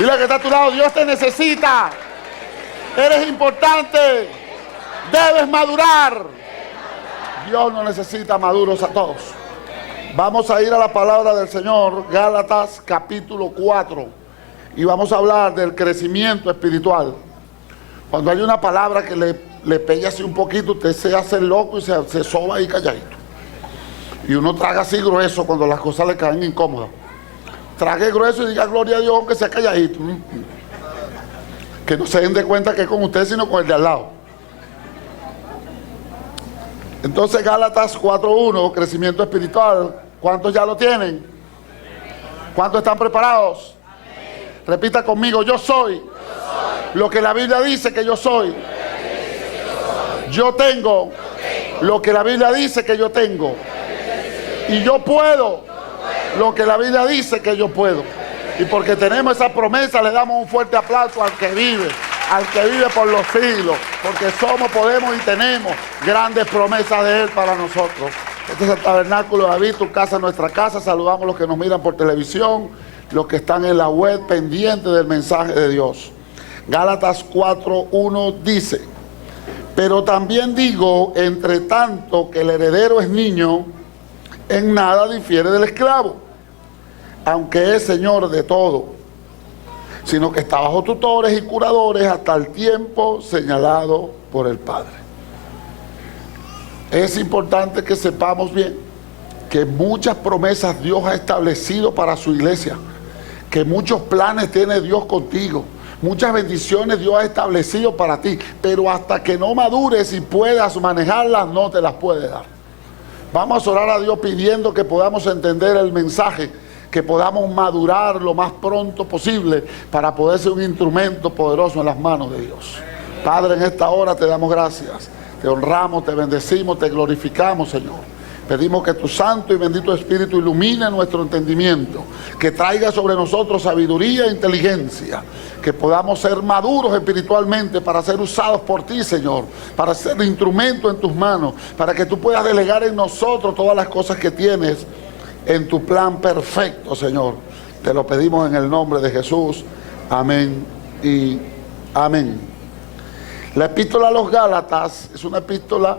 Dile que está a tu lado, Dios te necesita. Eres importante. Debes madurar. Dios no necesita maduros a todos. Vamos a ir a la palabra del Señor, Gálatas capítulo 4. Y vamos a hablar del crecimiento espiritual. Cuando hay una palabra que le pegue así un poquito, usted se hace loco y se soba ahí calladito. Y uno traga así grueso cuando las cosas le caen incómodas. Trague grueso y diga gloria a Dios aunque sea calladito. Que no se den de cuenta que es con usted, sino con el de al lado. Entonces Gálatas 4.1, crecimiento espiritual. ¿Cuántos ya lo tienen? ¿Cuántos están preparados? Repita conmigo, yo soy lo que la Biblia dice que yo soy. Yo tengo lo que la Biblia dice que yo tengo. Y yo puedo lo que la Biblia dice que yo puedo. Y porque tenemos esa promesa, le damos un fuerte aplauso al que vive por los siglos. Porque somos, podemos y tenemos grandes promesas de Él para nosotros. Este es el tabernáculo de David, tu casa, nuestra casa. Saludamos a los que nos miran por televisión, los que están en la web pendientes del mensaje de Dios. Gálatas 4.1 dice: pero también digo, entre tanto que el heredero es niño, en nada difiere del esclavo, aunque es señor de todo, sino que está bajo tutores y curadores hasta el tiempo señalado por el Padre. Es importante que sepamos bien que muchas promesas Dios ha establecido para su iglesia, que muchos planes tiene Dios contigo, muchas bendiciones Dios ha establecido para ti, pero hasta que no madures y puedas manejarlas, no te las puede dar. Vamos a orar a Dios pidiendo que podamos entender el mensaje, que podamos madurar lo más pronto posible para poder ser un instrumento poderoso en las manos de Dios. Padre, en esta hora te damos gracias, te honramos, te bendecimos, te glorificamos, Señor. Pedimos que tu Santo y bendito Espíritu ilumine nuestro entendimiento, que traiga sobre nosotros sabiduría e inteligencia, que podamos ser maduros espiritualmente para ser usados por ti, Señor, para ser instrumento en tus manos, para que tú puedas delegar en nosotros todas las cosas que tienes en tu plan perfecto, Señor. Te lo pedimos en el nombre de Jesús. Amén y amén. La epístola a los Gálatas es una epístola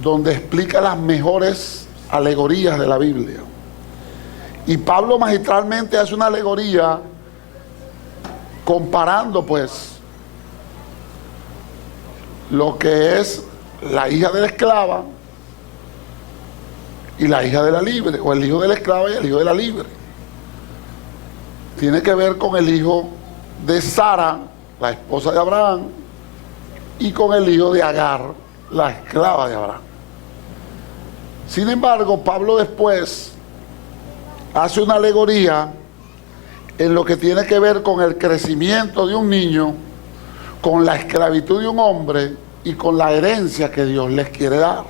donde explica las mejores alegorías de la Biblia. Y Pablo magistralmente hace una alegoría comparando pues lo que es la hija de la esclava y la hija de la libre, o el hijo de la esclava y el hijo de la libre. Tiene que ver con el hijo de Sara, la esposa de Abraham, y con el hijo de Agar, la esclava de Abraham. Sin embargo, Pablo después hace una alegoría en lo que tiene que ver con el crecimiento de un niño, con la esclavitud de un hombre y con la herencia que Dios les quiere dar.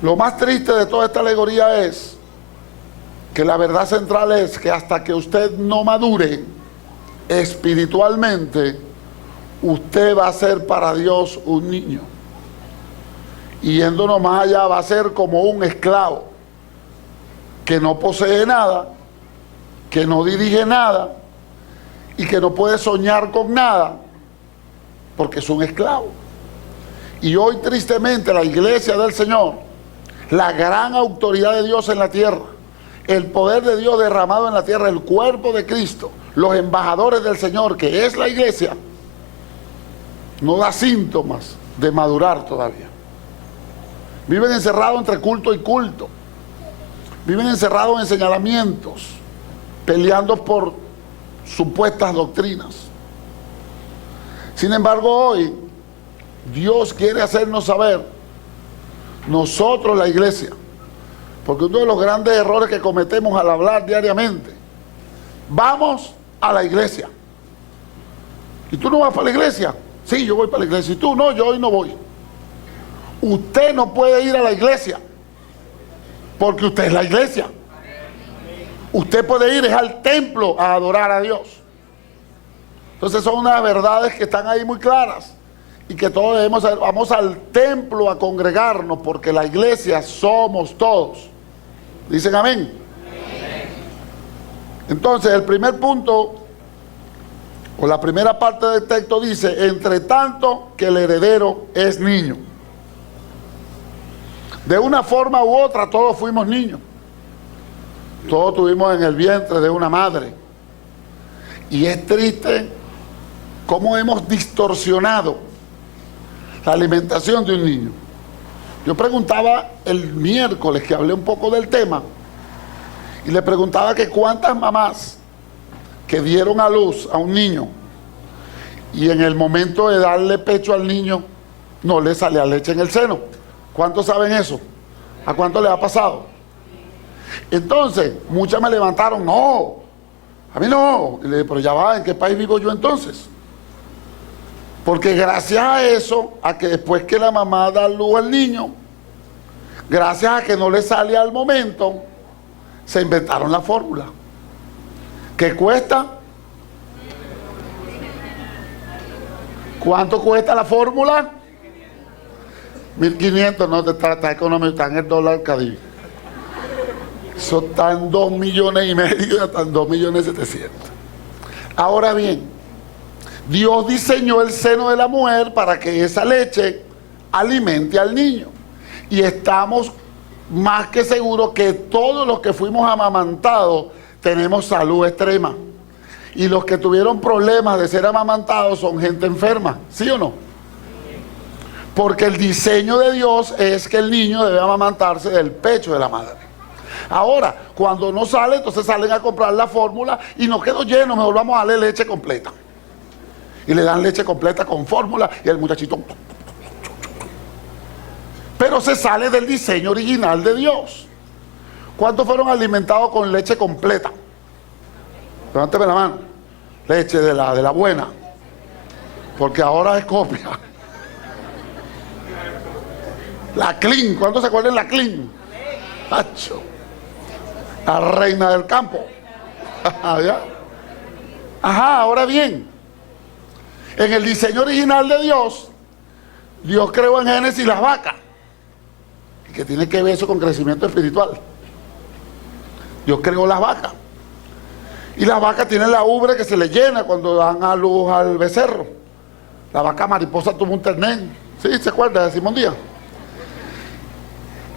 Lo más triste de toda esta alegoría es que la verdad central es que hasta que usted no madure espiritualmente, usted va a ser para Dios un niño. Y yéndonos más allá, va a ser como un esclavo que no posee nada, que no dirige nada y que no puede soñar con nada porque es un esclavo. Y hoy tristemente la iglesia del Señor, la gran autoridad de Dios en la tierra, el poder de Dios derramado en la tierra, el cuerpo de Cristo, los embajadores del Señor, que es la iglesia, no da síntomas de madurar todavía. Viven encerrados entre culto y culto. Viven encerrados en señalamientos, peleando por supuestas doctrinas. Sin embargo, hoy Dios quiere hacernos saber, nosotros la iglesia, porque uno de los grandes errores que cometemos al hablar diariamente, vamos a la iglesia. ¿Y tú no vas para la iglesia? Sí, yo voy para la iglesia. ¿Y tú? No, yo hoy no voy. Usted no puede ir a la iglesia porque usted es la iglesia. Usted puede ir es al templo a adorar a Dios. Entonces son unas verdades que están ahí muy claras y que todos debemos saber. Vamos al templo a congregarnos porque la iglesia somos todos. ¿Dicen amén? Entonces, el primer punto, o la primera parte del texto dice, entre tanto que el heredero es niño. De una forma u otra, todos fuimos niños. Todos estuvimos en el vientre de una madre. Y es triste cómo hemos distorsionado la alimentación de un niño. Yo preguntaba el miércoles que hablé un poco del tema, y le preguntaba que cuántas mamás que dieron a luz a un niño y en el momento de darle pecho al niño no le salía leche en el seno. ¿Cuántos saben eso? ¿A cuánto le ha pasado? Entonces, muchas me levantaron, no, a mí no. Y le dije, pero ya va, ¿en qué país vivo yo entonces? Porque gracias a eso, a que después que la mamá da luz al niño, gracias a que no le sale al momento, se inventaron la fórmula. ¿Qué cuesta? ¿Cuánto cuesta la fórmula? 1.500, no, está económico, está en el dólar Cadivi. Eso está en 2,5 millones, está en 2,700,000. Ahora bien, Dios diseñó el seno de la mujer para que esa leche alimente al niño. Y estamos más que seguros que todos los que fuimos amamantados tenemos salud extrema. Y los que tuvieron problemas de ser amamantados son gente enferma, ¿sí o no? Porque el diseño de Dios es que el niño debe amamantarse del pecho de la madre. Ahora, cuando no sale, entonces salen a comprar la fórmula y no quedó lleno, mejor vamos a darle leche completa. Y le dan leche completa con fórmula y el muchachito... Pero se sale del diseño original de Dios. ¿Cuántos fueron alimentados con leche completa? Levánteme la mano. Leche de la buena. Porque ahora es copia. La Clean. ¿Cuántos se acuerdan de la Clean? Hacho. La reina del campo. ¿Ya? Ajá, ahora bien. En el diseño original de Dios, Dios creó en Génesis las vacas. ¿Qué tiene que ver eso con crecimiento espiritual? Dios creó las vacas. Y las vacas tienen la ubre que se le llena cuando dan a luz al becerro. La vaca mariposa tuvo un ternén. ¿Sí? ¿Se acuerda de Simón Díaz?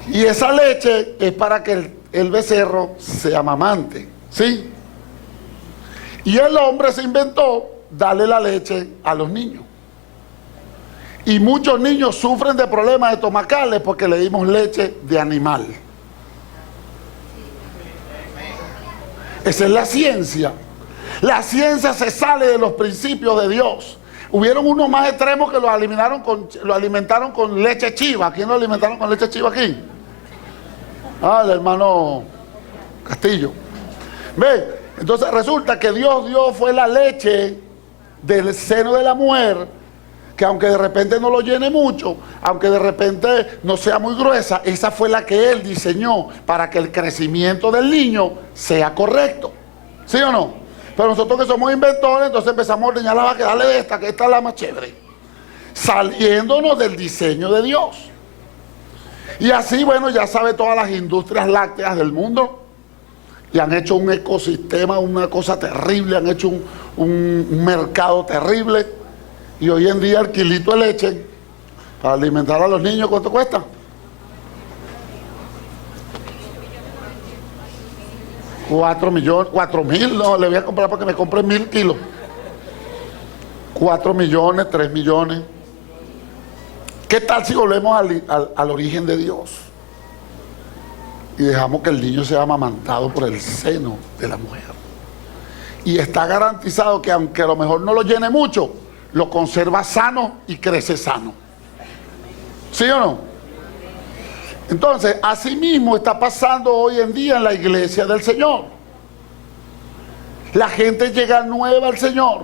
Y esa leche es para que el becerro se amamante. ¿Sí? Y el hombre se inventó darle la leche a los niños. Y muchos niños sufren de problemas estomacales porque le dimos leche de animal. Esa es la ciencia. La ciencia se sale de los principios de Dios. Hubieron unos más extremos que lo alimentaron con leche chiva. ¿Quién lo alimentaron con leche chiva aquí? Ah, el hermano Castillo. ¿Ven? Entonces resulta que Dios dio fue la leche del seno de la mujer, que aunque de repente no lo llene mucho, aunque de repente no sea muy gruesa, esa fue la que Él diseñó para que el crecimiento del niño sea correcto. ¿Sí o no? Pero nosotros que somos inventores, entonces empezamos a ordeñar la vaca, dale de esta, que esta es la más chévere. Saliéndonos del diseño de Dios. Y así, bueno, ya sabe todas las industrias lácteas del mundo. Y han hecho un ecosistema, una cosa terrible, han hecho un mercado terrible. Y hoy en día el kilito de leche para alimentar a los niños, ¿cuánto cuesta? $4 millones, 4.000, no, le voy a comprar para que me compre 1.000 kilos. 4 millones, 3 millones. ¿Qué tal si volvemos al origen de Dios? Y dejamos que el niño sea amamantado por el seno de la mujer. Y está garantizado que aunque a lo mejor no lo llene mucho, lo conserva sano y crece sano. ¿Sí o no? Entonces, así mismo está pasando hoy en día en la iglesia del Señor. La gente llega nueva al Señor.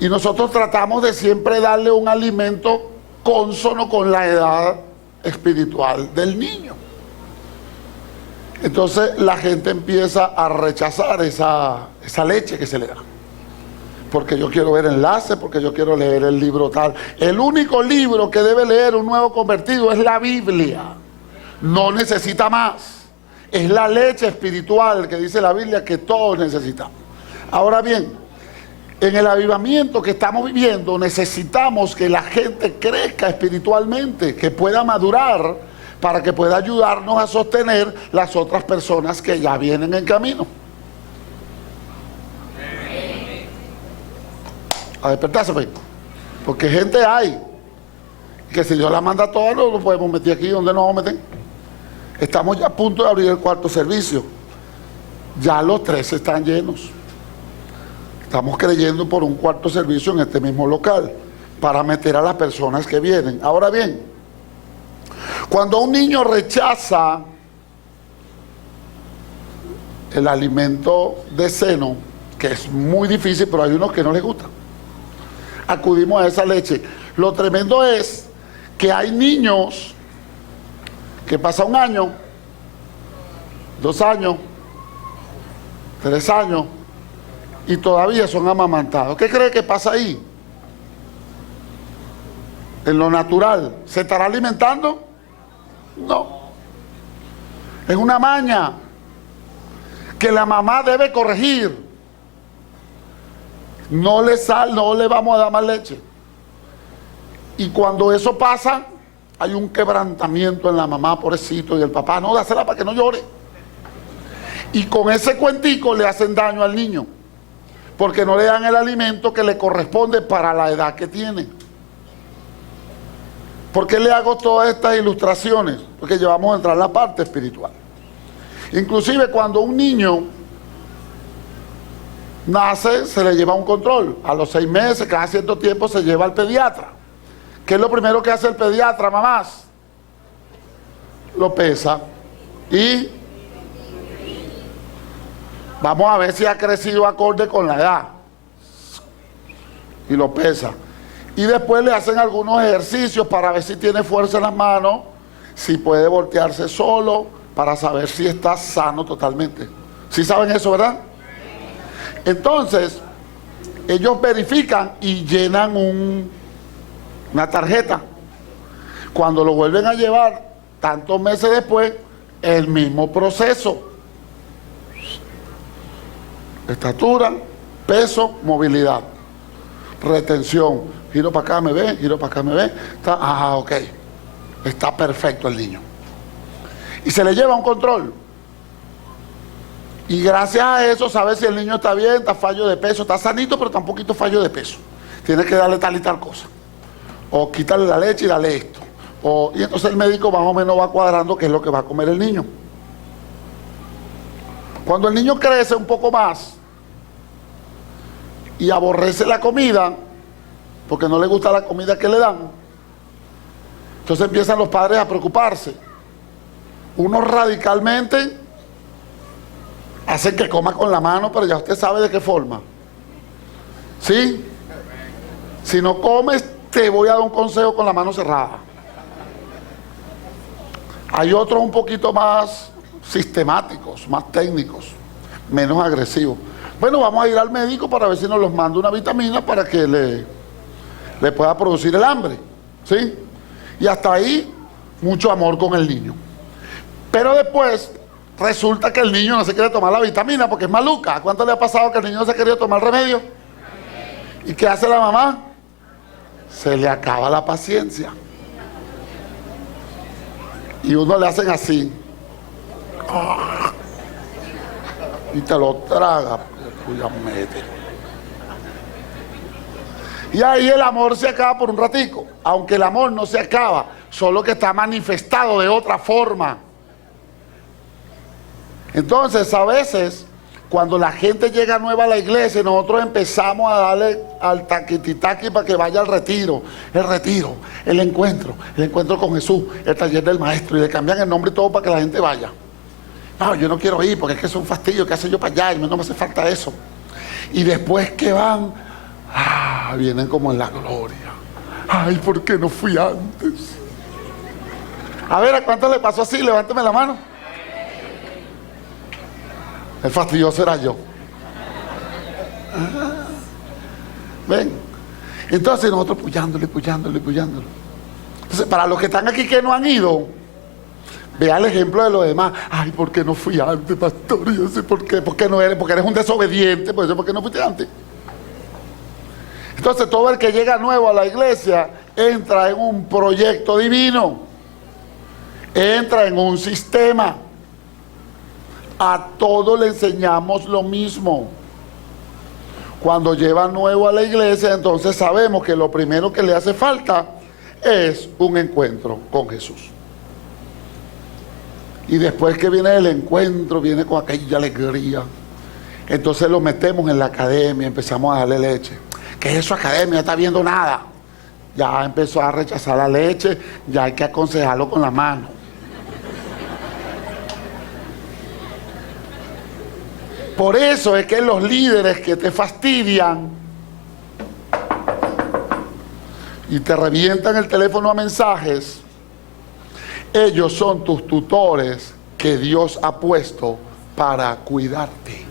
Y nosotros tratamos de siempre darle un alimento cónsono con la edad espiritual del niño. Entonces la gente empieza a rechazar esa leche que se le da. Porque yo quiero ver enlaces, porque yo quiero leer el libro tal. El único libro que debe leer un nuevo convertido es la Biblia. No necesita más. es la leche espiritual que dice la Biblia que todos necesitamos. Ahora bien, en el avivamiento que estamos viviendo necesitamos que la gente crezca espiritualmente, que pueda madurar para que pueda ayudarnos a sostener las otras personas que ya vienen en camino. A despertarse, pues. Porque gente hay que si Dios la manda a todas, no lo podemos meter aquí. ¿Dónde nos vamos a meter? Estamos ya a punto de abrir el cuarto servicio. Ya los 3 están llenos. Estamos creyendo por un cuarto servicio en este mismo local para meter a las personas que vienen. Ahora bien, cuando un niño rechaza el alimento de seno, que es muy difícil, pero hay unos que no les gusta, acudimos a esa leche. Lo tremendo es que hay niños que pasa 1 año, 2 años, 3 años y todavía son amamantados. ¿Qué cree que pasa ahí? En lo natural, ¿se estará alimentando? No. Es una maña que la mamá debe corregir. No le vamos a dar más leche. Y cuando eso pasa, hay un quebrantamiento en la mamá, pobrecito, y el papá, no, dásela para que no llore. Y con ese cuentico le hacen daño al niño, porque no le dan el alimento que le corresponde para la edad que tiene. ¿Por qué le hago todas estas ilustraciones? Porque llevamos a entrar en la parte espiritual. Inclusive cuando un niño nace, se le lleva un control. A los 6 meses, cada cierto tiempo, se lleva al pediatra. ¿Qué es lo primero que hace el pediatra, mamás? Lo pesa y vamos a ver si ha crecido acorde con la edad. Y lo pesa. Y después le hacen algunos ejercicios para ver si tiene fuerza en las manos, si puede voltearse solo, para saber si está sano totalmente. ¿Sí saben eso, verdad? Entonces, ellos verifican y llenan una tarjeta. Cuando lo vuelven a llevar, tantos meses después, el mismo proceso. Estatura, peso, movilidad, retención. Giro para acá, me ve, giro para acá, me ve. Ok. Está perfecto el niño. Y se le lleva un control. Y gracias a eso, sabe si el niño está bien, está fallo de peso, está sanito, pero está un poquito fallo de peso. Tiene que darle tal y tal cosa. O quitarle la leche y darle esto. Y entonces el médico más o menos va cuadrando qué es lo que va a comer el niño. Cuando el niño crece un poco más y aborrece la comida, porque no le gusta la comida que le dan, entonces empiezan los padres a preocuparse. Unos radicalmente hacen que coma con la mano, pero ya usted sabe de qué forma. ¿Sí? Si no comes, te voy a dar un consejo con la mano cerrada. Hay otros un poquito más sistemáticos, más técnicos, menos agresivos. Bueno, vamos a ir al médico para ver si nos los manda una vitamina para que le pueda producir el hambre. ¿Sí? Y hasta ahí, mucho amor con el niño. Pero después resulta que el niño no se quiere tomar la vitamina porque es maluca. ¿A cuánto le ha pasado que el niño no se ha querido tomar el remedio? ¿Y qué hace la mamá? Se le acaba la paciencia. Y uno le hacen así. Y te lo traga. Y ahí el amor se acaba por un ratico. Aunque el amor no se acaba, solo que está manifestado de otra forma. Entonces, a veces, cuando la gente llega nueva a la iglesia, nosotros empezamos a darle al taquititaqui para que vaya al retiro, el encuentro con Jesús, el taller del maestro, y le cambian el nombre y todo para que la gente vaya. No, yo no quiero ir porque es que es un fastidio, ¿qué hace yo para allá? Y no me hace falta eso. Y después que van, vienen como en la gloria. Ay, ¿por qué no fui antes? A ver, ¿a cuánto le pasó así? Levánteme la mano. El fastidioso era yo. Ven. Entonces nosotros puyándole. Entonces, para los que están aquí que no han ido, Vea el ejemplo de los demás. Ay, ¿por qué no fui antes, pastor? Yo sé por qué. ¿Por qué no eres? Porque eres un desobediente. Por eso, ¿por qué no fuiste antes? Entonces, todo el que llega nuevo a la iglesia entra en un proyecto divino. Entra en un sistema. A todos le enseñamos lo mismo. Cuando lleva nuevo a la iglesia, entonces sabemos que lo primero que le hace falta es un encuentro con Jesús. Y después que viene el encuentro, viene con aquella alegría. Entonces lo metemos en la academia, empezamos a darle leche. ¿Qué es eso, academia? No está viendo nada. Ya empezó a rechazar la leche, ya hay que aconsejarlo con la mano. Por eso es que los líderes que te fastidian y te revientan el teléfono a mensajes, ellos son tus tutores que Dios ha puesto para cuidarte.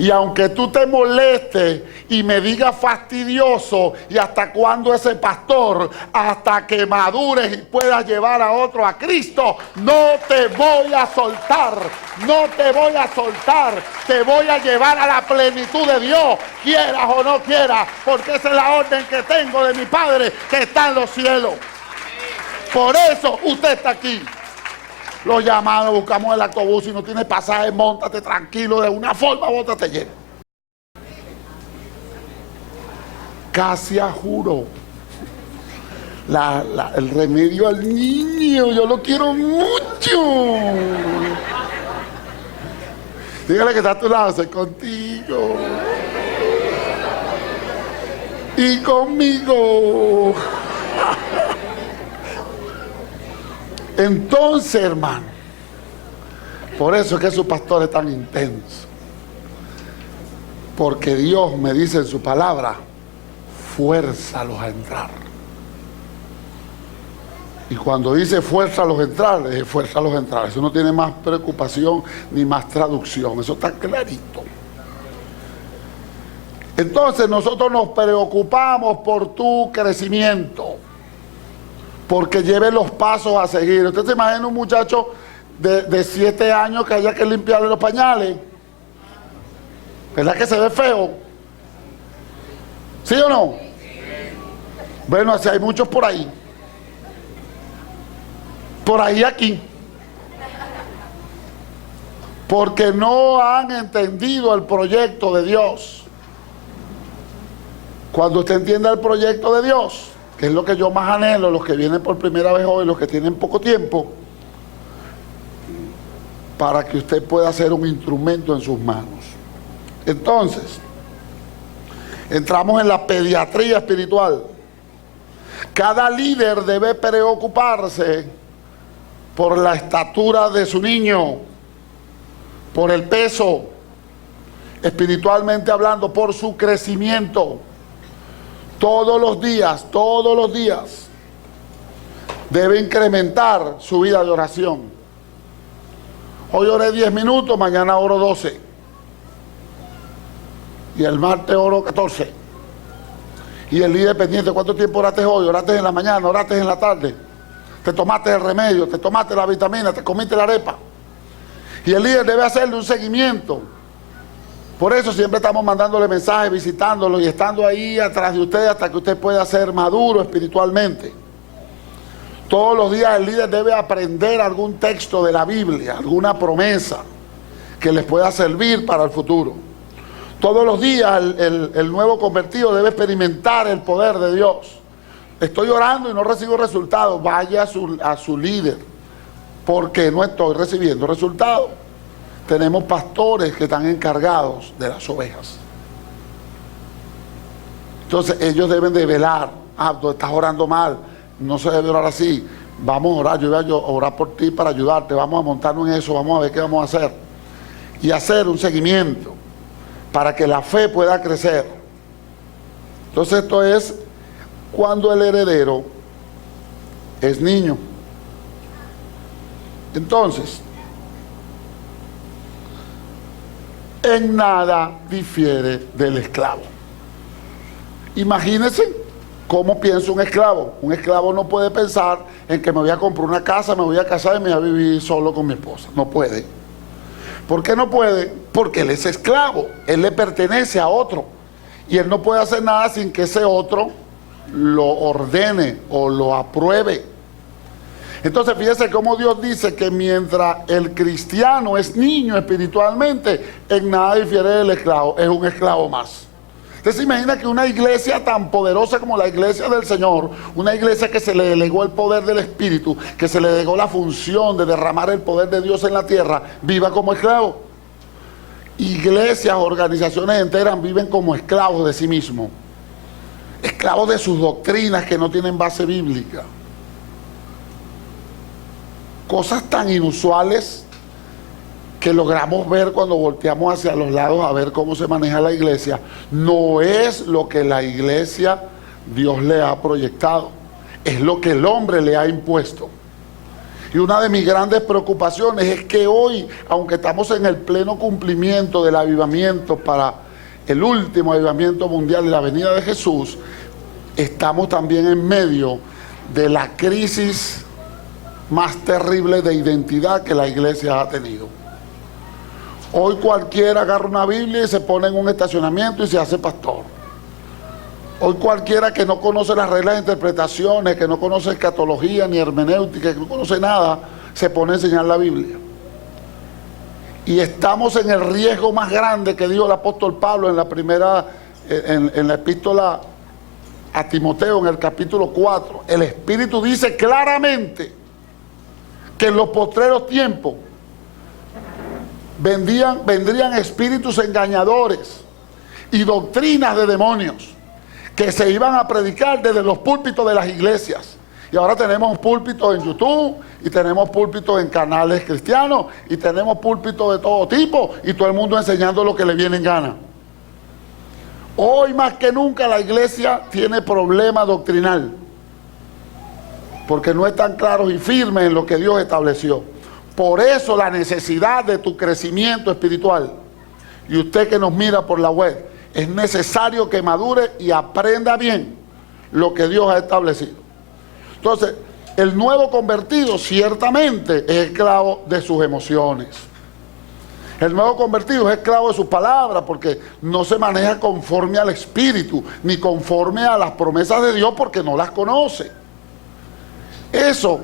Y aunque tú te molestes y me digas fastidioso, ¿y hasta cuándo ese pastor? Hasta que madures y puedas llevar a otro a Cristo, no te voy a soltar, no te voy a soltar, te voy a llevar a la plenitud de Dios, quieras o no quieras, porque esa es la orden que tengo de mi Padre que está en los cielos. Por eso usted está aquí. Lo llamamos, buscamos el autobús, si no tienes pasaje, móntate tranquilo, de una forma u otra te lleva. Casi a juro. El remedio al niño, yo lo quiero mucho. Dígale que está a tu lado, estoy contigo. Y conmigo. Entonces, hermano, por eso es que su pastor es tan intenso. Porque Dios me dice en su palabra, fuérzalos a entrar. Y cuando dice fuérzalos a entrar, es fuérzalos a entrar. Eso no tiene más preocupación ni más traducción. Eso está clarito. Entonces nosotros nos preocupamos por tu crecimiento. Porque lleve los pasos a seguir. Usted se imagina un muchacho de 7 años que haya que limpiarle los pañales. ¿Verdad que se ve feo? ¿Sí o no? Bueno, así hay muchos por ahí. Por ahí aquí. Porque no han entendido el proyecto de Dios. Cuando usted entienda el proyecto de Dios, que es lo que yo más anhelo, los que vienen por primera vez hoy, los que tienen poco tiempo, para que usted pueda ser un instrumento en sus manos. Entonces, entramos en la pediatría espiritual. Cada líder debe preocuparse por la estatura de su niño, por el peso, espiritualmente hablando, por su crecimiento. Todos los días debe incrementar su vida de oración. Hoy oré 10 minutos, mañana oro 12. Y el martes oro 14. Y el líder pendiente, ¿cuánto tiempo oraste hoy? Oraste en la mañana, oraste en la tarde. Te tomaste el remedio, te tomaste la vitamina, te comiste la arepa. Y el líder debe hacerle un seguimiento. Por eso siempre estamos mandándole mensajes, visitándolo y estando ahí atrás de usted hasta que usted pueda ser maduro espiritualmente. Todos los días el líder debe aprender algún texto de la Biblia, alguna promesa que les pueda servir para el futuro. Todos los días el nuevo convertido debe experimentar el poder de Dios. Estoy orando y no recibo resultados. Vaya a su líder, porque no estoy recibiendo resultados. Tenemos pastores que están encargados de las ovejas. Entonces ellos deben de velar. Tú estás orando mal, no se debe orar así. Vamos a orar, yo voy a orar por ti para ayudarte. Vamos a montarnos en eso, vamos a ver qué vamos a hacer. Y hacer un seguimiento para que la fe pueda crecer. Entonces esto es cuando el heredero es niño. Entonces, en nada difiere del esclavo. Imagínense ¿Cómo piensa un esclavo? Un esclavo no puede pensar en que me voy a comprar una casa, me voy a casar y me voy a vivir solo con mi esposa. No puede. ¿Por qué no puede? Porque él es esclavo, él le pertenece a otro. Y él no puede hacer nada sin que ese otro lo ordene o lo apruebe. Entonces fíjese cómo Dios dice que mientras el cristiano es niño espiritualmente, en nada difiere del esclavo, es un esclavo más. Usted se imagina que una iglesia tan poderosa como la iglesia del Señor, una iglesia que se le delegó el poder del Espíritu, que se le delegó la función de derramar el poder de Dios en la tierra, viva como esclavo. Iglesias, organizaciones enteras viven como esclavos de sí mismos, esclavos de sus doctrinas que no tienen base bíblica. Cosas tan inusuales que logramos ver cuando volteamos hacia los lados a ver cómo se maneja la iglesia, no es lo que la iglesia Dios le ha proyectado, es lo que el hombre le ha impuesto. Y una de mis grandes preocupaciones es que hoy, aunque estamos en el pleno cumplimiento del avivamiento para el último avivamiento mundial de la venida de Jesús, estamos también en medio de la crisis más terrible de identidad que la iglesia ha tenido. Hoy cualquiera agarra una Biblia y se pone en un estacionamiento y se hace pastor. Hoy cualquiera que no conoce las reglas de interpretaciones, que no conoce escatología ni hermenéutica, que no conoce nada, se pone a enseñar la Biblia. Y estamos en el riesgo más grande que dijo el apóstol Pablo en la primera, en la epístola a Timoteo, en el capítulo 4. El Espíritu dice claramente que en los postreros tiempos vendrían espíritus engañadores y doctrinas de demonios que se iban a predicar desde los púlpitos de las iglesias. Y ahora tenemos púlpitos en YouTube, y tenemos púlpitos en canales cristianos, y tenemos púlpitos de todo tipo, y todo el mundo enseñando lo que le viene en gana. Hoy más que nunca la iglesia tiene problema doctrinal, porque no están claros y firmes en lo que Dios estableció. Por eso la necesidad de tu crecimiento espiritual. Y usted que nos mira por la web, es necesario que madure y aprenda bien lo que Dios ha establecido. Entonces, el nuevo convertido ciertamente es esclavo de sus emociones. El nuevo convertido es esclavo de sus palabras, porque no se maneja conforme al Espíritu, ni conforme a las promesas de Dios, porque no las conoce. Eso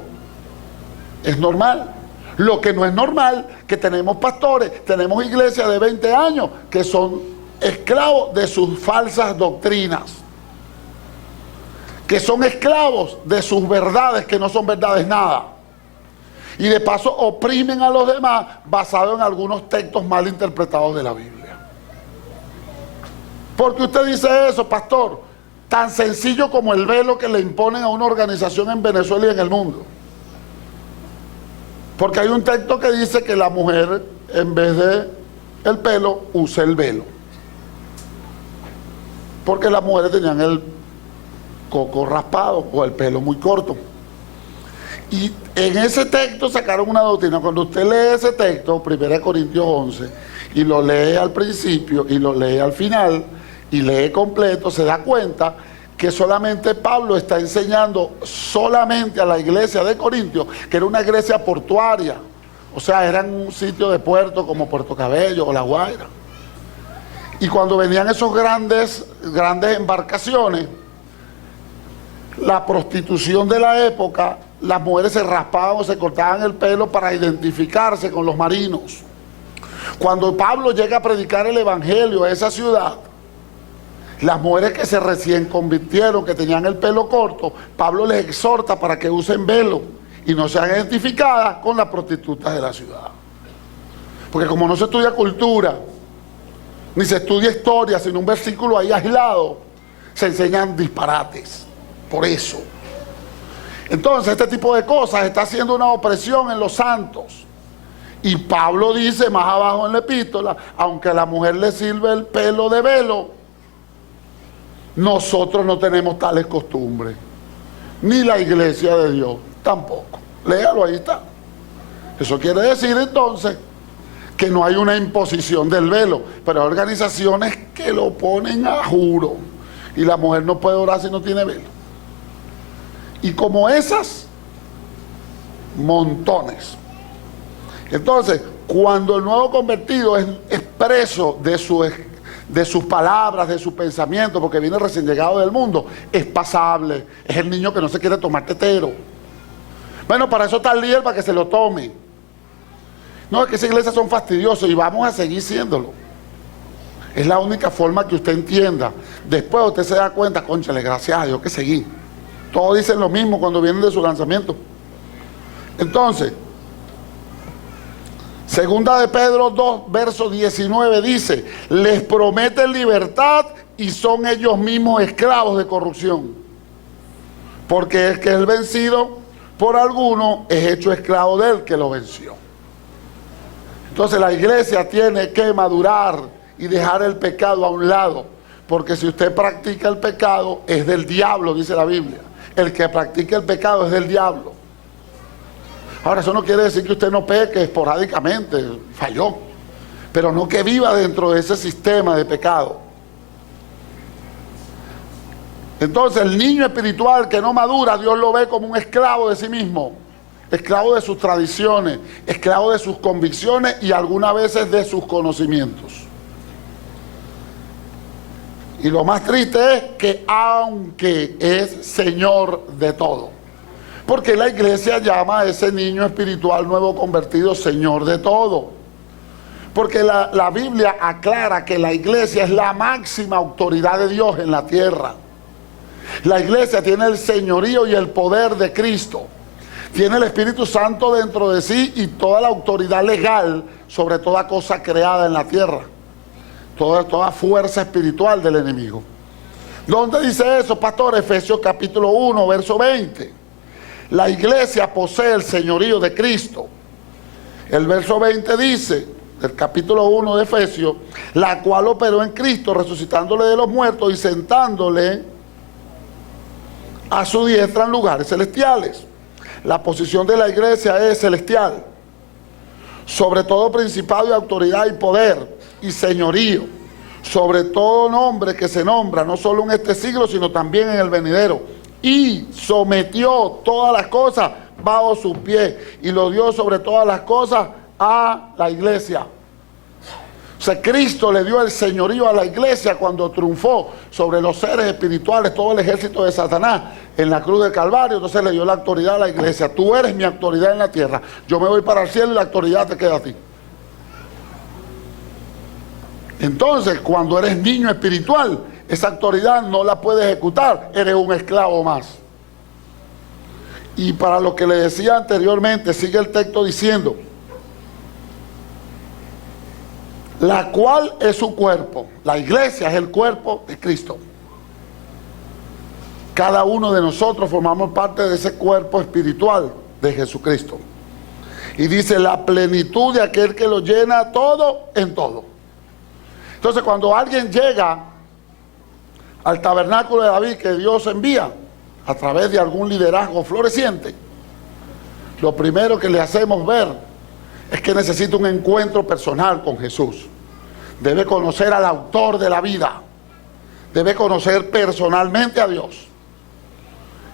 es normal. Lo que no es normal, que tenemos pastores, tenemos iglesias de 20 años que son esclavos de sus falsas doctrinas, que son esclavos de sus verdades que no son verdades nada, y de paso oprimen a los demás basado en algunos textos mal interpretados de la Biblia. Porque usted dice eso, pastor, tan sencillo como el velo que le imponen a una organización en Venezuela y en el mundo. Porque hay un texto que dice que la mujer, en vez de el pelo, usa el velo. Porque las mujeres tenían el coco raspado o el pelo muy corto. Y en ese texto sacaron una doctrina. Cuando usted lee ese texto, 1 Corintios 11, y lo lee al principio y lo lee al final, y lee completo, se da cuenta que solamente Pablo está enseñando solamente a la iglesia de Corintios, que era una iglesia portuaria, o sea, era un sitio de puerto como Puerto Cabello o La Guaira. Y cuando venían esos grandes embarcaciones, la prostitución de la época, las mujeres se raspaban o se cortaban el pelo para identificarse con los marinos. Cuando Pablo llega a predicar el evangelio a esa ciudad, las mujeres que se recién convirtieron, que tenían el pelo corto, Pablo les exhorta para que usen velo y no sean identificadas con las prostitutas de la ciudad. Porque como no se estudia cultura, ni se estudia historia, sino un versículo ahí aislado, se enseñan disparates. Por eso. Entonces, este tipo de cosas está haciendo una opresión en los santos. Y Pablo dice más abajo en la epístola, aunque a la mujer le sirve el pelo de velo, nosotros no tenemos tales costumbres, ni la iglesia de Dios tampoco. Léalo, ahí está. Eso quiere decir entonces que no hay una imposición del velo, pero hay organizaciones que lo ponen a juro, y la mujer no puede orar si no tiene velo. Y como esas, montones. Entonces, cuando el nuevo convertido es expreso de sus palabras, de su pensamiento, porque viene recién llegado del mundo, es pasable, es el niño que no se quiere tomar tetero. Bueno, para eso está el líder, para que se lo tome. No, es que esas iglesias son fastidiosas y vamos a seguir siéndolo. Es la única forma que usted entienda. Después usted se da cuenta, cónchale, gracias a Dios que seguí. Todos dicen lo mismo cuando vienen de su lanzamiento. Entonces, segunda de Pedro 2, verso 19 dice, les prometen libertad y son ellos mismos esclavos de corrupción. Porque el que es vencido por alguno es hecho esclavo del que lo venció. Entonces la iglesia tiene que madurar y dejar el pecado a un lado. Porque si usted practica el pecado, es del diablo, dice la Biblia. El que practica el pecado es del diablo. Ahora, eso no quiere decir que usted no peque esporádicamente, falló, pero no que viva dentro de ese sistema de pecado. Entonces, el niño espiritual que no madura, Dios lo ve como un esclavo de sí mismo, esclavo de sus tradiciones, esclavo de sus convicciones y algunas veces de sus conocimientos. Y lo más triste es que aunque es Señor de todo, porque la iglesia llama a ese niño espiritual nuevo convertido Señor de todo. Porque la Biblia aclara que la iglesia es la máxima autoridad de Dios en la tierra. La iglesia tiene el señorío y el poder de Cristo. Tiene el Espíritu Santo dentro de sí y toda la autoridad legal sobre toda cosa creada en la tierra. Toda fuerza espiritual del enemigo. ¿Dónde dice eso, pastor? Efesios capítulo 1, verso 20. La iglesia posee el señorío de Cristo. El verso 20 dice, del capítulo 1 de Efesios, la cual operó en Cristo, resucitándole de los muertos y sentándole a su diestra en lugares celestiales. La posición de la iglesia es celestial. Sobre todo principado y autoridad y poder y señorío. Sobre todo nombre que se nombra, no solo en este siglo, sino también en el venidero. Y sometió todas las cosas bajo sus pies y lo dio sobre todas las cosas a la iglesia. O sea, Cristo le dio el señorío a la iglesia cuando triunfó sobre los seres espirituales, todo el ejército de Satanás en la cruz del Calvario. Entonces le dio la autoridad a la iglesia. Tú eres mi autoridad en la tierra. Yo me voy para el cielo y la autoridad te queda a ti. Entonces, cuando eres niño espiritual, esa autoridad no la puedes ejecutar, eres un esclavo más. Y para lo que le decía anteriormente, sigue el texto diciendo, la cual es su cuerpo. La iglesia es el cuerpo de Cristo. Cada uno de nosotros formamos parte de ese cuerpo espiritual de Jesucristo. Y dice, la plenitud de aquel que lo llena todo en todo. Entonces, cuando alguien llega al tabernáculo de David que Dios envía a través de algún liderazgo floreciente, lo primero que le hacemos ver es que necesita un encuentro personal con Jesús. Debe conocer al autor de la vida, debe conocer personalmente a Dios.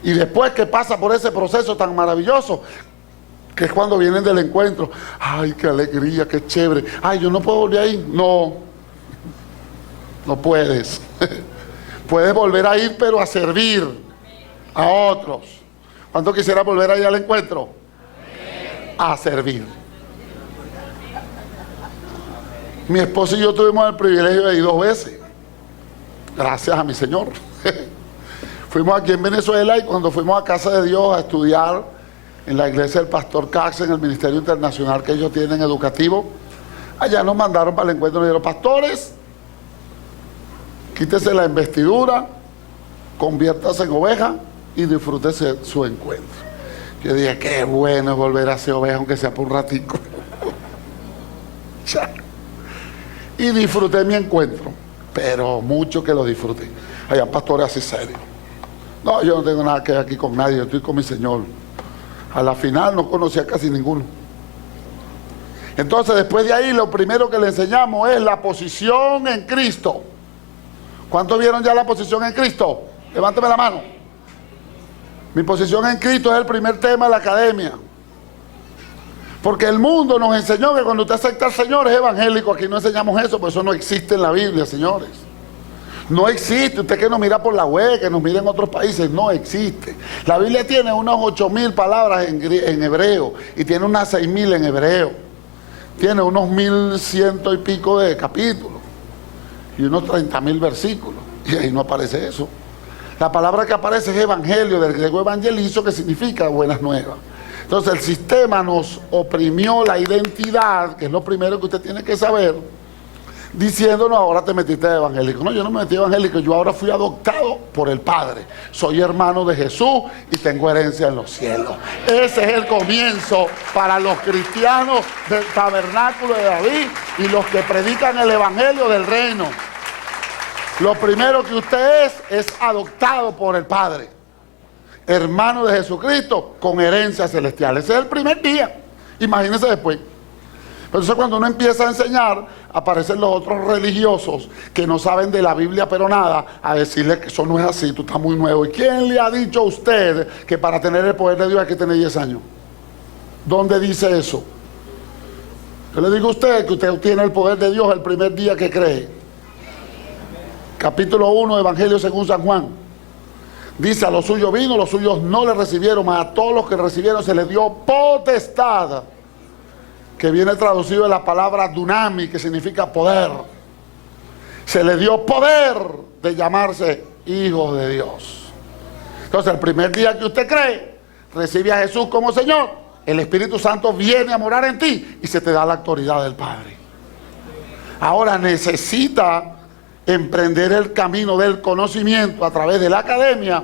Y después que pasa por ese proceso tan maravilloso, que es cuando vienen del encuentro, ay, qué alegría, qué chévere, ay, yo no puedo volver ahí. No puedes. Puedes volver a ir, pero a servir a otros. ¿Cuánto quisiera volver a ir al encuentro? A servir. Mi esposo y yo tuvimos el privilegio de ir 2 veces. Gracias a mi Señor. Fuimos aquí en Venezuela y cuando fuimos a Casa de Dios a estudiar en la iglesia del pastor Cax, en el ministerio internacional que ellos tienen educativo, allá nos mandaron para el encuentro y nos dijeron, pastores, quítese la investidura, conviértase en oveja y disfrútese su encuentro. Yo dije, qué bueno es volver a ser oveja, aunque sea por un ratico. Y disfruté mi encuentro, pero mucho que lo disfruté. Hay pastores así serios. No, yo no tengo nada que ver aquí con nadie, yo estoy con mi Señor. A la final no conocía casi ninguno. Entonces, después de ahí, lo primero que le enseñamos es la posición en Cristo. ¿Cuántos vieron ya la posición en Cristo? Levánteme la mano. Mi posición en Cristo es el primer tema de la academia. Porque el mundo nos enseñó que cuando usted acepta al Señor es evangélico. Aquí no enseñamos eso, porque eso no existe en la Biblia, señores. No existe. Usted que nos mira por la web, que nos mira en otros países, no existe. La Biblia tiene unas 8.000 palabras en hebreo y tiene unas 6.000 en hebreo. Tiene unos 1.100 y pico de capítulos y unos 30.000 versículos. Y ahí no aparece eso. La palabra que aparece es evangelio, del griego evangelizo, que significa buenas nuevas. Entonces el sistema nos oprimió la identidad, que es lo primero que usted tiene que saber, diciéndonos: ahora te metiste de evangélico. No, yo no me metí de evangélico, yo ahora fui adoptado por el Padre. Soy hermano de Jesús y tengo herencia en los cielos. Ese es el comienzo para los cristianos del tabernáculo de David y los que predican el evangelio del reino. Lo primero que usted es adoptado por el Padre, hermano de Jesucristo con herencia celestial. Ese es el primer día. Imagínense después. Entonces cuando uno empieza a enseñar, aparecen los otros religiosos que no saben de la Biblia pero nada, a decirle que eso no es así, tú estás muy nuevo. ¿Y quién le ha dicho a usted que para tener el poder de Dios hay que tener 10 años? ¿Dónde dice eso? Yo le digo a usted que usted tiene el poder de Dios el primer día que cree. Capítulo 1, Evangelio según San Juan. Dice: a los suyos vino, los suyos no le recibieron, mas a todos los que recibieron se les dio potestad, que viene traducido en la palabra dunami, que significa poder. Se les dio poder de llamarse hijos de Dios. Entonces el primer día que usted cree, recibe a Jesús como Señor, el Espíritu Santo viene a morar en ti y se te da la autoridad del Padre. Ahora necesita emprender el camino del conocimiento a través de la academia.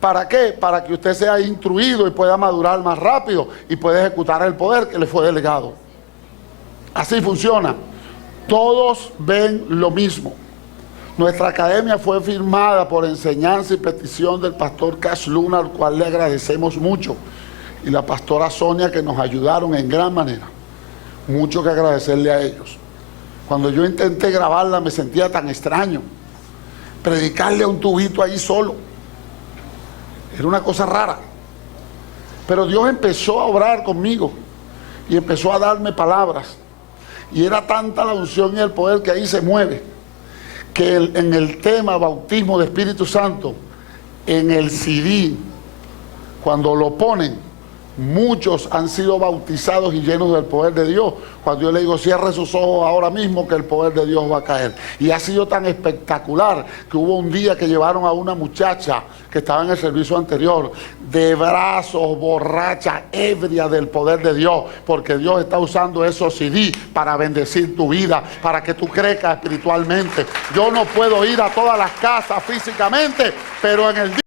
¿Para qué? Para que usted sea instruido y pueda madurar más rápido y pueda ejecutar el poder que le fue delegado. Así funciona. Todos ven lo mismo. Nuestra academia fue firmada por enseñanza y petición del pastor Cash Luna, al cual le agradecemos mucho, y la pastora Sonia, que nos ayudaron en gran manera. Mucho que agradecerle a ellos. Cuando yo intenté grabarla me sentía tan extraño. Predicarle a un tubito ahí solo. Era una cosa rara. Pero Dios empezó a obrar conmigo y empezó a darme palabras. Y era tanta la unción y el poder que ahí se mueve, que en el tema bautismo de Espíritu Santo, en el CD, cuando lo ponen, muchos han sido bautizados y llenos del poder de Dios. Cuando yo le digo: cierre sus ojos ahora mismo que el poder de Dios va a caer. Y ha sido tan espectacular que hubo un día que llevaron a una muchacha que estaba en el servicio anterior, de brazos, borracha, ebria del poder de Dios, porque Dios está usando esos CD para bendecir tu vida, para que tú crezcas espiritualmente. Yo no puedo ir a todas las casas físicamente, pero en el día